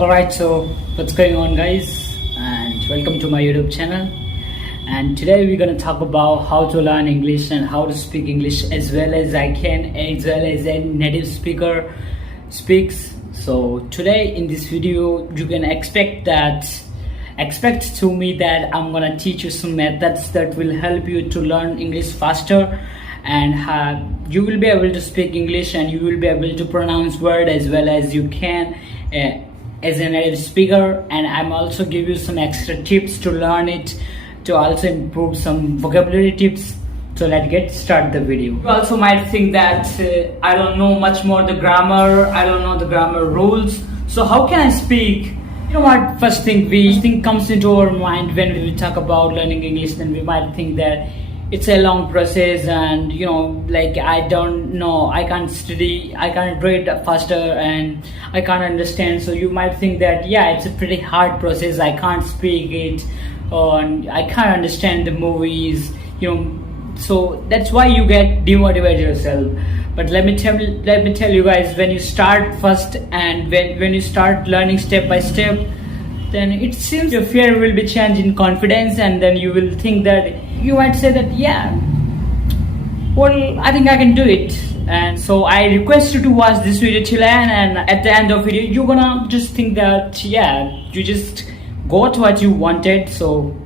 Alright, so what's going on, guys, and welcome to my YouTube channel. And today we're gonna talk about how to learn English and how to speak English as well as I can, as well as a native speaker speaks. So today in this video you can expect to me that I'm gonna teach you some methods that will help you to learn English faster, and you will be able to speak English and you will be able to pronounce word as well as you can as a native speaker. And I'm also give you some extra tips to learn it, to also improve some vocabulary tips. So let's get start the video. You also might think that I don't know much more the grammar, I don't know the grammar rules, so how can I speak? You know what, first thing comes into our mind when we talk about learning English, then we might think that it's a long process, and like I don't know, I can't study, I can't read faster, and I can't understand. So you might think that yeah, it's a pretty hard process, I can't speak it, or I can't understand the movies, so that's why you get demotivated yourself. But let me tell you guys, when you start first and when you start learning step by step, then it seems your fear will be changed in confidence, and then you will think that you might say that yeah, well, I think I can do it. And so I request you to watch this video till end, and at the end of video you're gonna just think that yeah, you just got what you wanted. So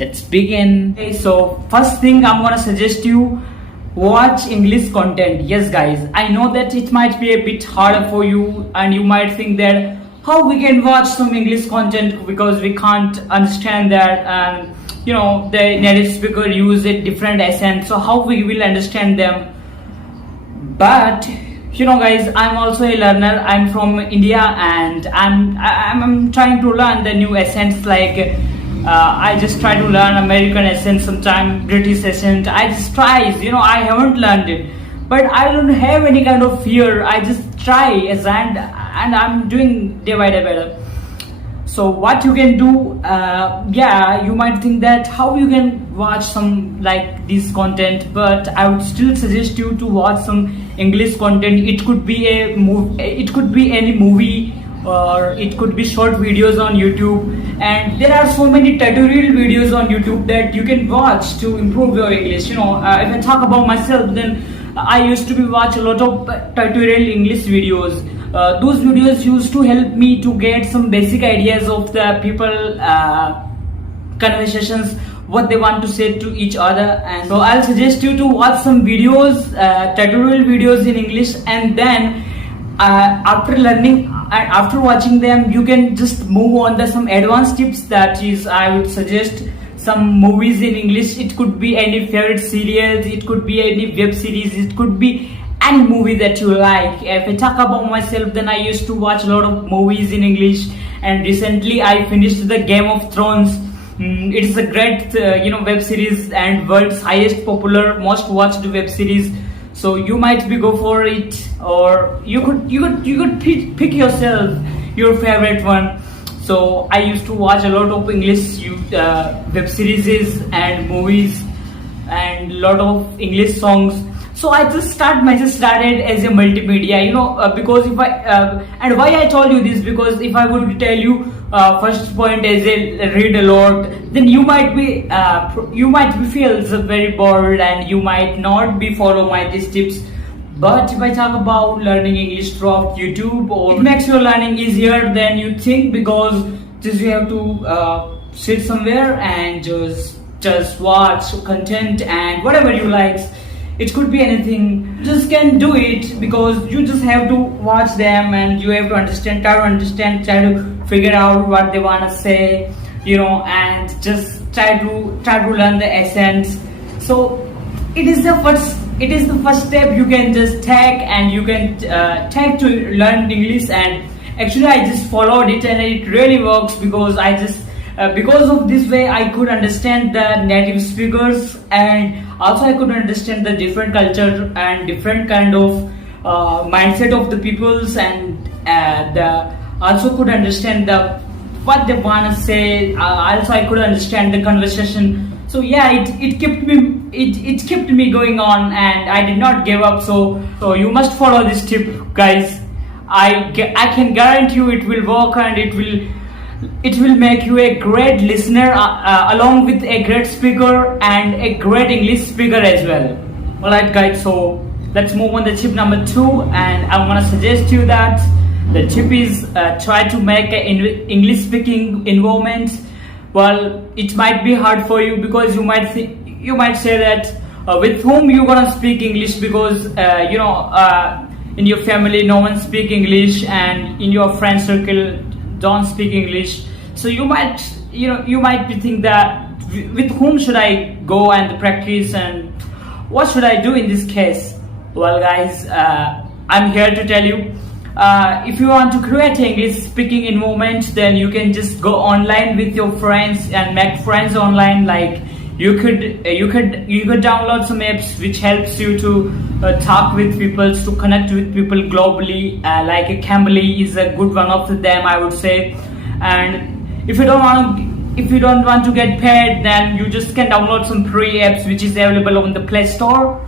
let's begin. Okay, so first thing I'm gonna suggest you, watch English content. Yes guys, I know that it might be a bit harder for you, and you might think that how we can watch some English content because we can't understand that, and the native speaker use a different accent, so how we will understand them. But guys, I'm also a learner. I'm from India, and I'm trying to learn the new accents. Like I just try to learn American accent, sometimes British accent. I just try, I haven't learned it, but I don't have any kind of fear. I just try, and I'm doing day by day better. So what you can do, yeah, you might think that how you can watch some like this content, but I would still suggest you to watch some English content. It could be it could be any movie, or it could be short videos on YouTube, and there are so many tutorial videos on YouTube that you can watch to improve your English. If I talk about myself, then I used to watch a lot of tutorial English videos. Those videos used to help me to get some basic ideas of the people conversations, what they want to say to each other. And so I'll suggest you to watch some videos, tutorial videos in English, and then after learning and after watching them, you can just move on to some advanced tips. That is, I would suggest some movies in English. It could be any favorite series, it could be any web series, it could be any movie that you like. If I talk about myself, then I used to watch a lot of movies in English, and recently I finished the Game of Thrones. It is a great web series and world's highest popular, most watched web series. So you might be go for it, or you could pick yourself your favorite one. So I used to watch a lot of English web series and movies, and a lot of English songs. So I just started as a multimedia, because if and why I told you this, because if I would tell you first point as a read a lot, then you might be feel very bored, and you might not be follow my these tips. But if I talk about learning English through YouTube, or it makes your learning easier than you think, because just you have to sit somewhere and just watch content and whatever you like. It could be anything. You just can do it, because you just have to watch them, and you have to try to figure out what they want to say, and just try to learn the accents. So it is the first step you can just take, and you can take to learn English. And actually I just followed it, and it really works, because because of this way I could understand the native speakers, and also I could understand the different culture and different kind of mindset of the peoples, and also could understand what they want to say. Also I could understand the conversation. So yeah, it kept me going on, and I did not give up. So you must follow this tip, guys. I can guarantee you it will work, and it will make you a great listener, along with a great speaker and a great English speaker as well. Alright guys, so let's move on to tip number 2, and I want to suggest you that the tip is try to make an English speaking environment. Well, it might be hard for you because you might say that with whom you gonna speak English, because in your family no one speak English, and in your friend circle don't speak English. So you might be think that with whom should I go and practice, and what should I do in this case? Well guys, I'm here to tell you, if you want to create an English speaking environment, then you can just go online with your friends and make friends online. Like you could download some apps which helps you to talk with people, to connect with people globally. Like Cambly is a good one of them, I would say. And if you don't want to get paid, then you just can download some free apps which is available on the Play Store,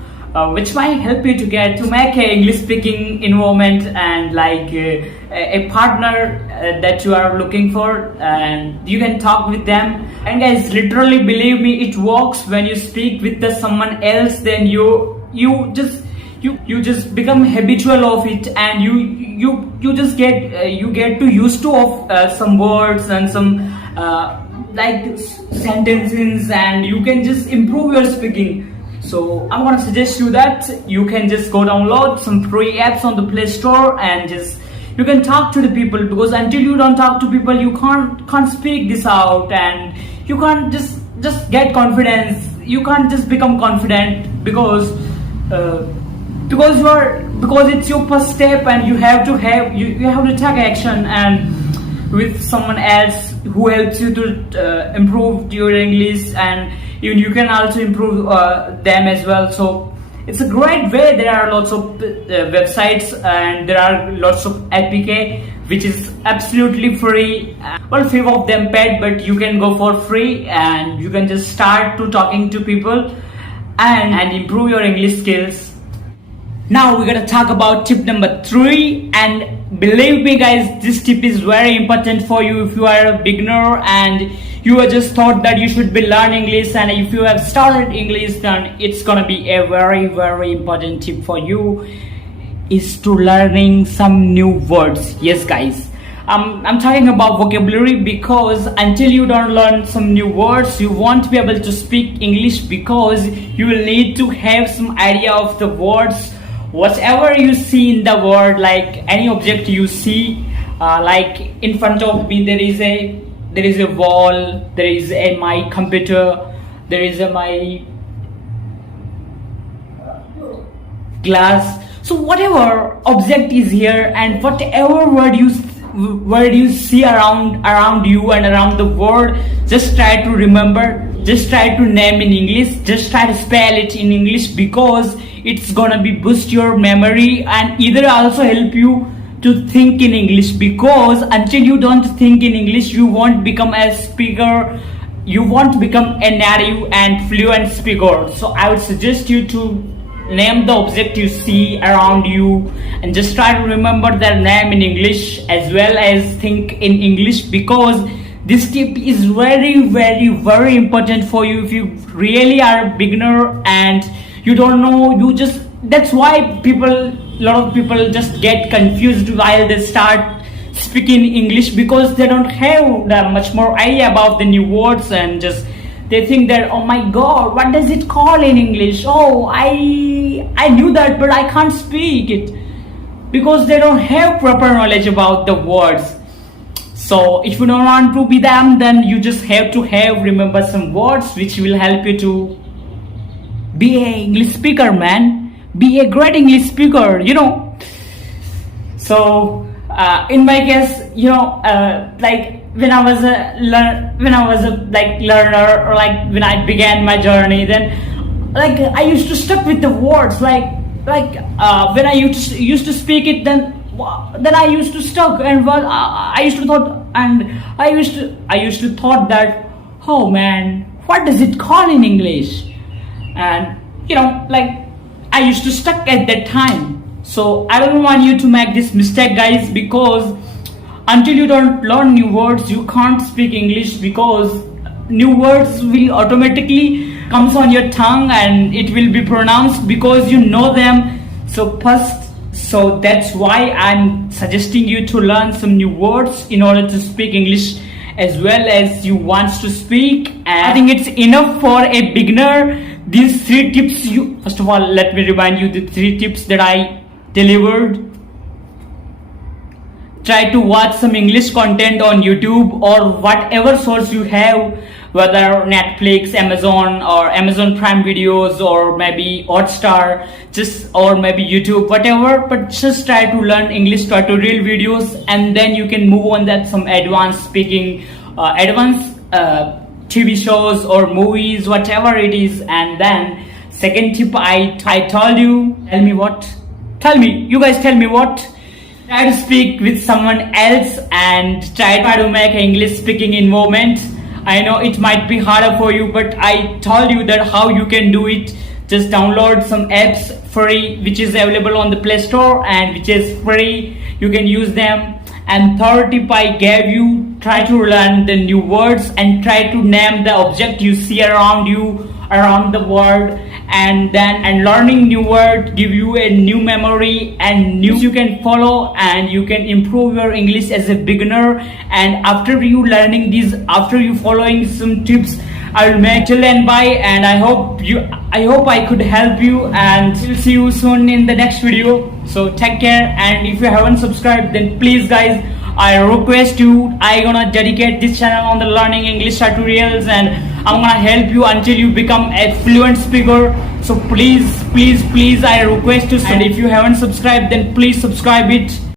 which might help you to make an English speaking environment, and like a partner that you are looking for, and you can talk with them. And guys, literally believe me, it works. When you speak with someone else, then you just become habitual of it, and you just get too used to of some words and some like sentences, and you can just improve your speaking. So I'm gonna suggest you that you can just go download some free apps on the Play Store, and just you can talk to the people, because until you don't talk to people, you can't speak this out, and you can't just get confidence. You can't just become confident, because it's your first step, and you have to take action, and with someone else who helps you to improve your English, and you can also improve them as well. So it's a great way. There are lots of websites, and there are lots of APK which is absolutely free. Well, few of them paid, but you can go for free, and you can just start to talking to people and improve your English skills. Now we're gonna talk about tip number 3, and believe me guys, this tip is very important for you if you are a beginner and you are just thought that you should be learning English, and if you have started English, then it's gonna be a very, very important tip for you, is to learning some new words. Yes guys, I'm talking about vocabulary, because until you don't learn some new words, you won't be able to speak English, because you will need to have some idea of the words. Whatever you see in the world, like any object you see, like in front of me there is a wall, there is my computer, there is my glass. So whatever object is here, and whatever word you see around you and around the world, just try to remember, just try to name in English, just try to spell it in English, because it's gonna be boost your memory, and either also help you to think in English, because until you don't think in English, you won't become a speaker, you won't become a native and fluent speaker. So I would suggest you to name the object you see around you, and just try to remember their name in English as well as think in English, because this tip is very, very, very important for you if you really are a beginner and you don't know. That's why a lot of people just get confused while they start speaking English, because they don't have that much more idea about the new words, and just they think that, oh my god, what does it call in English? Oh, I knew that, but I can't speak it, because they don't have proper knowledge about the words. So if you don't want to be them, then you just have to remember some words which will help you to be an English speaker, man. Be a great English speaker, So in my case, like when I was a learner, or like when I began my journey, then like I used to stuck with the words, like when I used to speak it, then I used to stuck, and I used to thought that, oh man, what does it call in English? And like I used to stuck at that time. So I don't want you to make this mistake, guys, because until you don't learn new words, you can't speak English, because new words will automatically comes on your tongue and it will be pronounced because you know them. So that's why I'm suggesting you to learn some new words in order to speak English as well as you want to speak. And I think it's enough for a beginner. These 3 tips, first of all, let me remind you the 3 tips that I delivered. Try to watch some English content on YouTube or whatever source you have, whether Netflix, Amazon, or Amazon Prime videos, or maybe Hotstar, or maybe YouTube, whatever. But just try to learn English tutorial videos, and then you can move on that some advanced speaking, advanced TV shows or movies, whatever it is. And then second tip, I told you. Tell me what? Tell me. You guys tell me what? Try to speak with someone else and try to make an English speaking environment. I know it might be harder for you, but I told you that how you can do it. Just download some apps free, which is available on the Play Store and which is free. You can use them. And third tip I gave you, try to learn the new words and try to name the object you see around you, around the world. And learning new word give you a new memory and new you can follow, and you can improve your English as a beginner. And after you learning these, after you following some tips, I will make till and bye. And I hope I could help you, and we'll see you soon in the next video. So take care, and if you haven't subscribed, then please guys, I request you, I gonna dedicate this channel on the learning English tutorials, and I'm gonna help you until you become a fluent speaker. So please I request you, and if you haven't subscribed, then please subscribe it.